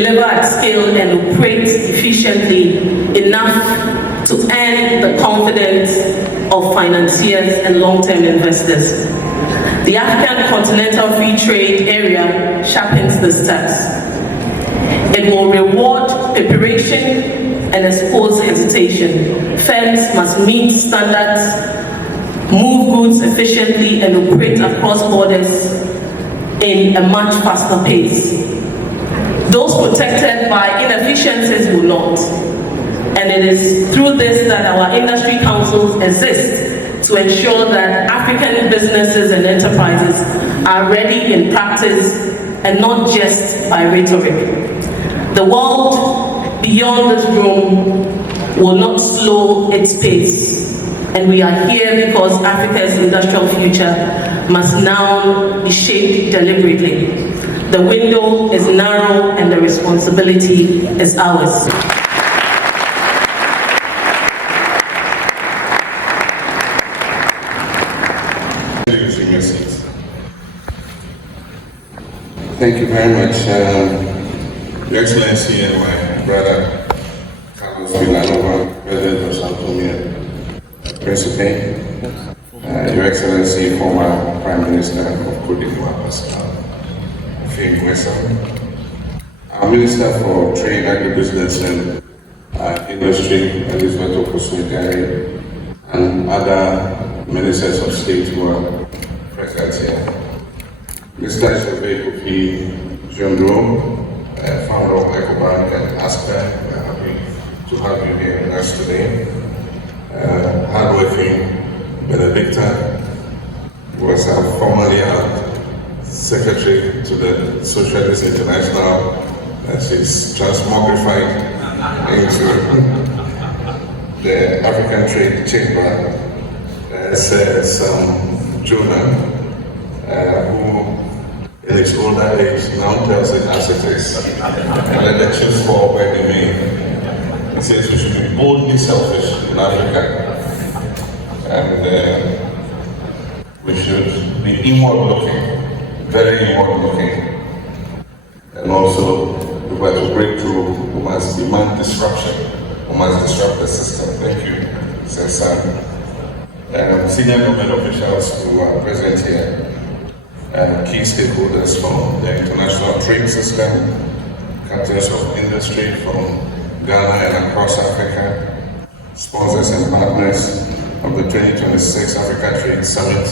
deliver at scale and operate efficiently enough to earn the confidence of financiers and long-term investors. The African Continental Free Trade Area sharpens the steps. It will reward preparation and expose hesitation. Firms must meet standards, move goods efficiently, and operate across borders in a much faster pace. Those protected by inefficiencies will not. And it is through this that our industry councils exist to ensure that African businesses and enterprises are ready in practice and not just by rhetoric. The world beyond this room will not slow its pace, and we are here because Africa's industrial future must now be shaped deliberately. The window is narrow and the responsibility is ours. Thank you very much. Your Excellency and my brother, Carlos Villanova, President of Sao Tome and Principe, Your Excellency, former Prime Minister of Cote d'Ivoire, Pascal Faye, our Minister for Trade, Agribusiness and Industry, Elizabeth Okosuegari, and other ministers of state who are present here. Mr. Joseph Kofi Jondro, founder of EcoBank and ASPEN, we're happy to have you here with us today. Hardworking Benedicta was formerly our secretary to the Socialist International. She's transmogrified into the African Trade Chamber. There's Jonah, who in his older age now tells it as it is, and let the chips fall where they may. He says we should be boldly selfish in Africa, and we should be inward-looking, very inward-looking, and also if we are to break through, we must demand disruption, we must disrupt the system. Thank you, Sir. Senior government officials who are present here, key stakeholders from the international trade system, captains of industry from Ghana and across Africa, sponsors and partners of the 2026 Africa Trade Summit,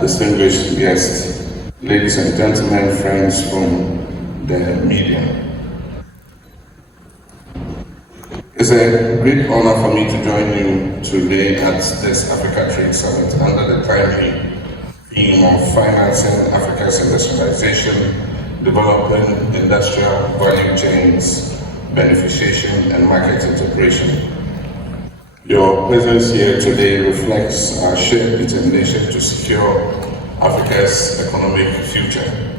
distinguished guests, ladies and gentlemen, friends from the media. It's a great honor for me to join you today at this Africa Trade Summit under the timely theme of financing Africa's industrialization, developing industrial value chains, beneficiation, and market integration. Your presence here today reflects our shared determination to secure Africa's economic future.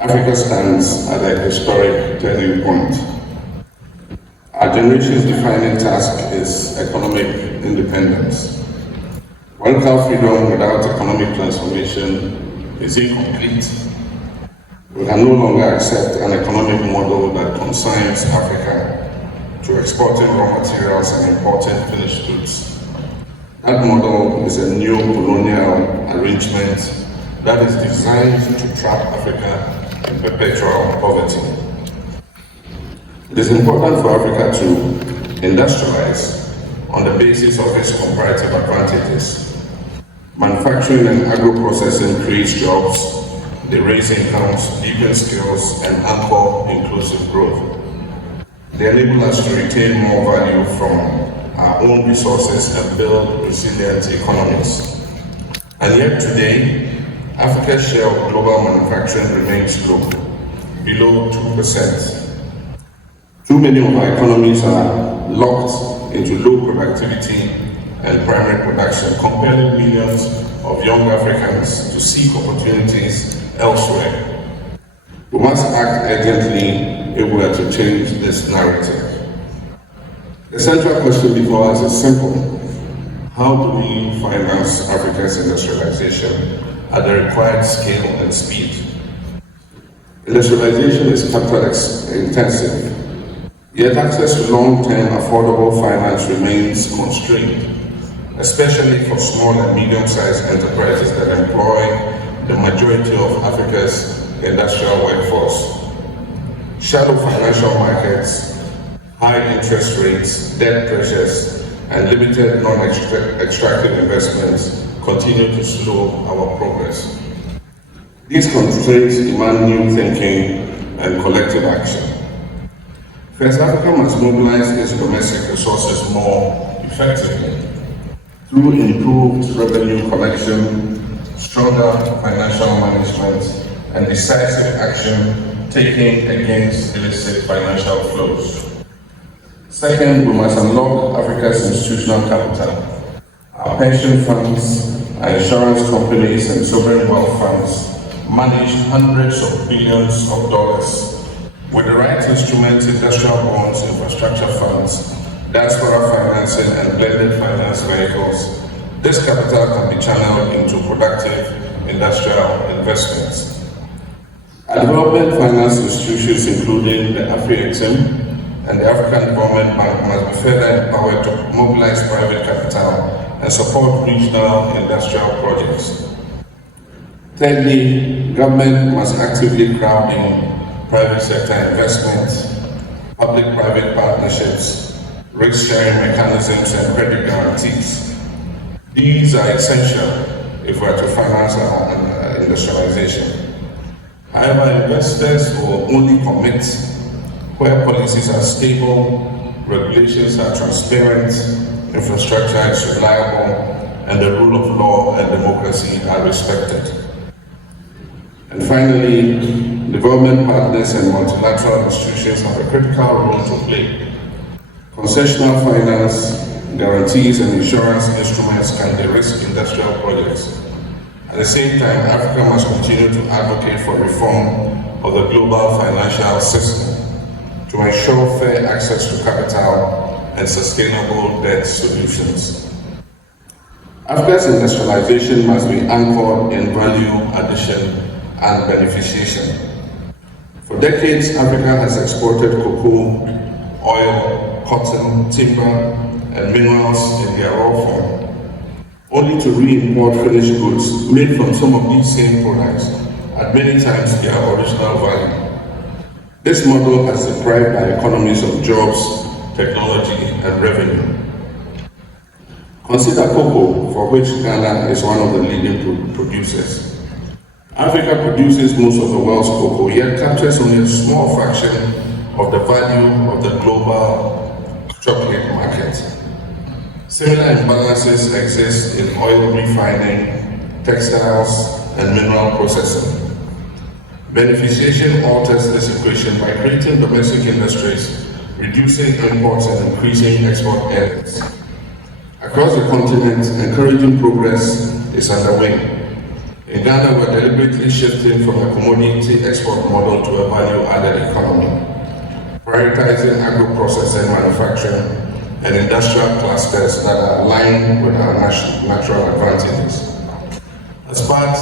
Africa stands at a historic turning point. Our generation's defining task is economic independence. Political freedom without economic transformation is incomplete. We can no longer accept an economic model that consigns Africa to exporting raw materials and importing finished goods. That model is a neo-colonial arrangement that is designed to trap Africa in perpetual poverty. It is important for Africa to industrialize on the basis of its comparative advantages. Manufacturing and agro-processing creates jobs, they raise incomes, deepen skills, and anchor inclusive growth. They enable us to retain more value from our own resources and build resilient economies. And yet today, Africa's share of global manufacturing remains low, below 2%. Too many of our economies are locked into low productivity and primary production, compelling millions of young Africans to seek opportunities elsewhere. We must act urgently if we are to change this narrative. The central question before us is simple. How do we finance Africa's industrialization at the required scale and speed? Industrialization is capital intensive, yet access to long-term affordable finance remains constrained, especially for small and medium-sized enterprises that employ the majority of Africa's industrial workforce. Shallow financial markets, high interest rates, debt pressures, and limited non-extractive investments continue to slow our progress. These constraints demand new thinking and collective action. First, Africa must mobilize its domestic resources more effectively through improved revenue collection, stronger financial management, and decisive action taken against illicit financial flows. Second, we must unlock Africa's institutional capital. Our pension funds, our insurance companies, and sovereign wealth funds manage hundreds of billions of dollars. With the right instruments, industrial bonds, infrastructure funds, diaspora financing, and blended finance vehicles, this capital can be channeled into productive industrial investments. Development finance institutions, including the AfriExim and the African Development Bank, must be further empowered to mobilize private capital and support regional industrial projects. Thirdly, government must actively crowd in private sector investments, public-private partnerships, risk-sharing mechanisms, and credit guarantees. These are essential if we are to finance our industrialization. However, investors will only commit where policies are stable, regulations are transparent, infrastructure is reliable, and the rule of law and democracy are respected. And finally, development partners and multilateral institutions have a critical role to play. Concessional finance, guarantees, and insurance instruments can de-risk industrial projects. At the same time, Africa must continue to advocate for reform of the global financial system to ensure fair access to capital and sustainable debt solutions. Africa's industrialization must be anchored in value addition and beneficiation. For decades, Africa has exported cocoa, oil, cotton, timber, and minerals in their raw form, only to re-import finished goods made from some of these same products at many times their original value. This model has deprived our economies of jobs, technology, and revenue. Consider cocoa, for which Ghana is one of the leading producers. Africa produces most of the world's cocoa, yet captures only a small fraction of the value of the global chocolate market. Similar imbalances exist in oil refining, textiles, and mineral processing. Beneficiation alters this equation by creating domestic industries, reducing imports, and increasing export earnings. Across the continent, encouraging progress is underway. In Ghana, we're deliberately shifting from a commodity export model to a value-added economy, prioritizing agro-processing, manufacturing, and industrial clusters that are aligned with our natural advantages. As part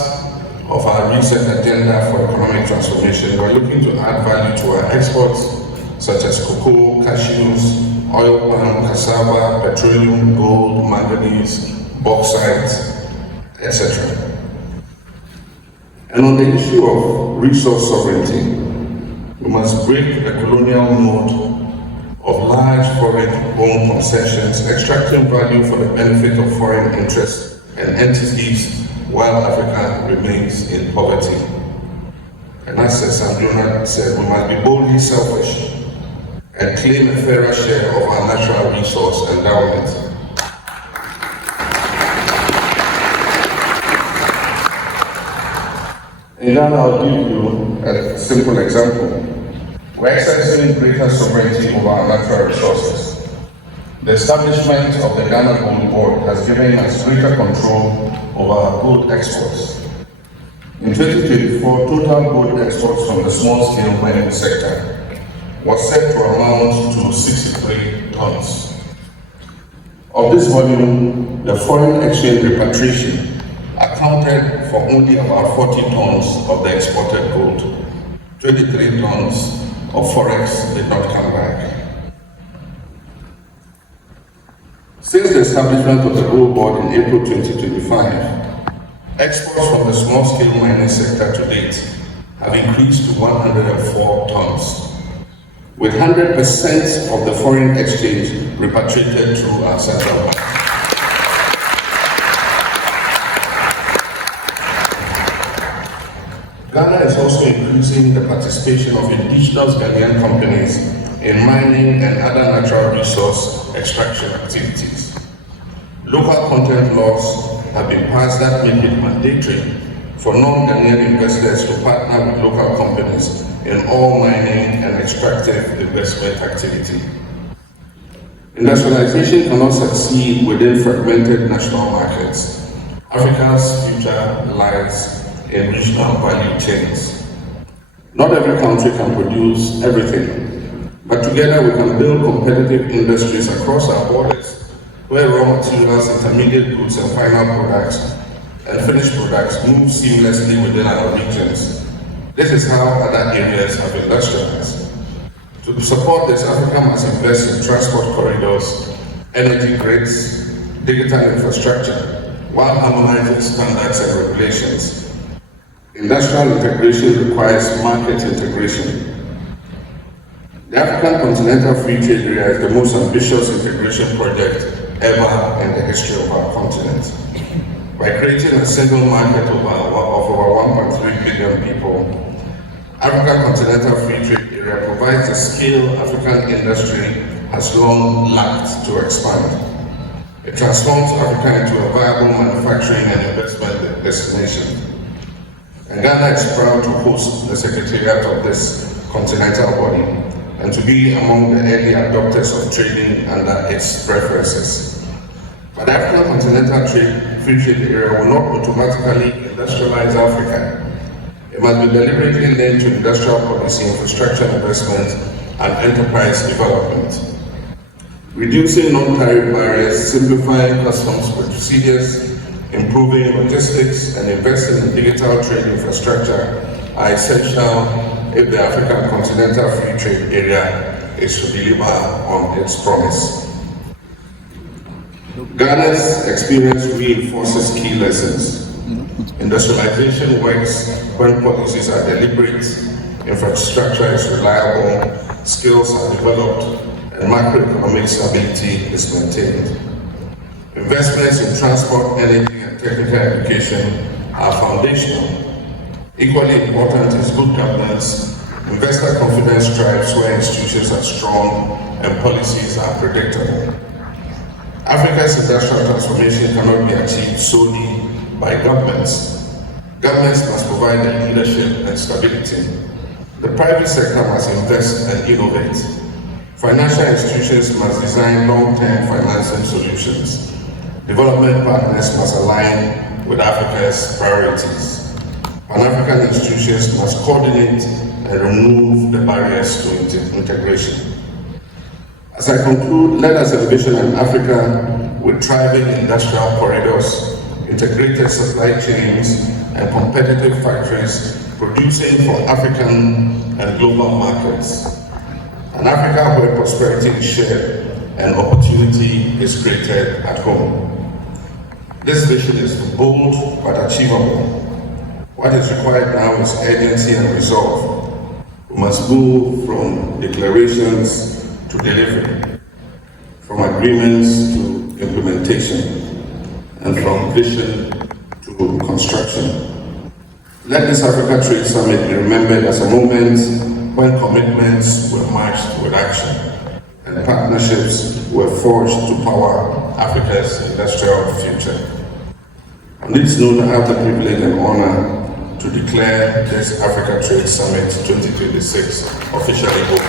of our recent agenda for economic transformation, we're looking to add value to our exports, such as cocoa, cashews, oil palm, cassava, petroleum, gold, manganese, bauxite, etc. And on the issue of resource sovereignty, we must break the colonial mode of large foreign-owned concessions, extracting value for the benefit of foreign interests and entities while Africa remains in poverty. And as Sam Jonah said, we must be boldly selfish and claim a fairer share of our natural resource endowment. In Ghana, I'll give you a simple example. We're exercising greater sovereignty over our natural resources. The establishment of the Ghana Gold Board has given us greater control over our gold exports. In 2024, total gold exports from the small-scale mining sector was set to amount to 63 tons. Of this volume, the foreign exchange repatriation accounted for only about 40 tons of the exported gold. 23 tons of forex did not come back. Since the establishment of the Rule Board in April 2025, exports from the small-scale mining sector to date have increased to 104 tons, with 100% of the foreign exchange repatriated through our central bank. Ghana is also increasing the participation of indigenous Ghanaian companies in mining and other natural resource extraction activities. Local content laws have been passed that make it mandatory for non-Ghanaian investors to partner with local companies in all mining and extractive investment activity. Industrialization cannot succeed within fragmented national markets. Africa's future lies in regional value chains. Not every country can produce everything, but together we can build competitive industries across our borders where raw materials, intermediate goods and final products and finished products move seamlessly within our regions. This is how other areas have industrialized. To support this, Africa must invest in transport corridors, energy grids, digital infrastructure, while harmonizing standards and regulations. Industrial integration requires market integration. The African Continental Free Trade Area is the most ambitious integration project ever in the history of our continent. By creating a single market of over 1.3 billion people, African Continental Free Trade Area provides the scale African industry has long lacked to expand. It transforms Africa into a viable manufacturing and investment destination. And Ghana is proud to host the secretariat of this continental body and to be among the early adopters of trading under its preferences. But the African Continental Free Trade Area will not automatically industrialize Africa. It must be deliberately linked to industrial policy, infrastructure investment, and enterprise development. Reducing non-tariff barriers, simplifying customs procedures, improving logistics, and investing in digital trade infrastructure are essential if the African Continental Free Trade Area is to deliver on its promise. Ghana's experience reinforces key lessons. Industrialization works when policies are deliberate, infrastructure is reliable, skills are developed, and macroeconomic stability is maintained. Investments in transport, energy, and technical education are foundational. Equally important is good governance. Investor confidence thrives where institutions are strong and policies are predictable. Africa's industrial transformation cannot be achieved solely by governments. Governments must provide the leadership and stability. The private sector must invest and innovate. Financial institutions must design long-term financing solutions. Development partners must align with Africa's priorities. Pan-African institutions must coordinate and remove the barriers to integration. As I conclude, let us envision an Africa with thriving industrial corridors, integrated supply chains, and competitive factories producing for African and global markets. An Africa where prosperity is shared and opportunity is created at home. This vision is bold but achievable. What is required now is urgency and resolve. We must move from declarations to delivery, from agreements to implementation, and from vision to construction. Let this Africa Trade Summit be remembered as a moment when commitments were matched with action and partnerships were forged to power Africa's industrial future. On this note, I have the privilege and honor to declare this Africa Trade Summit 2026 officially open.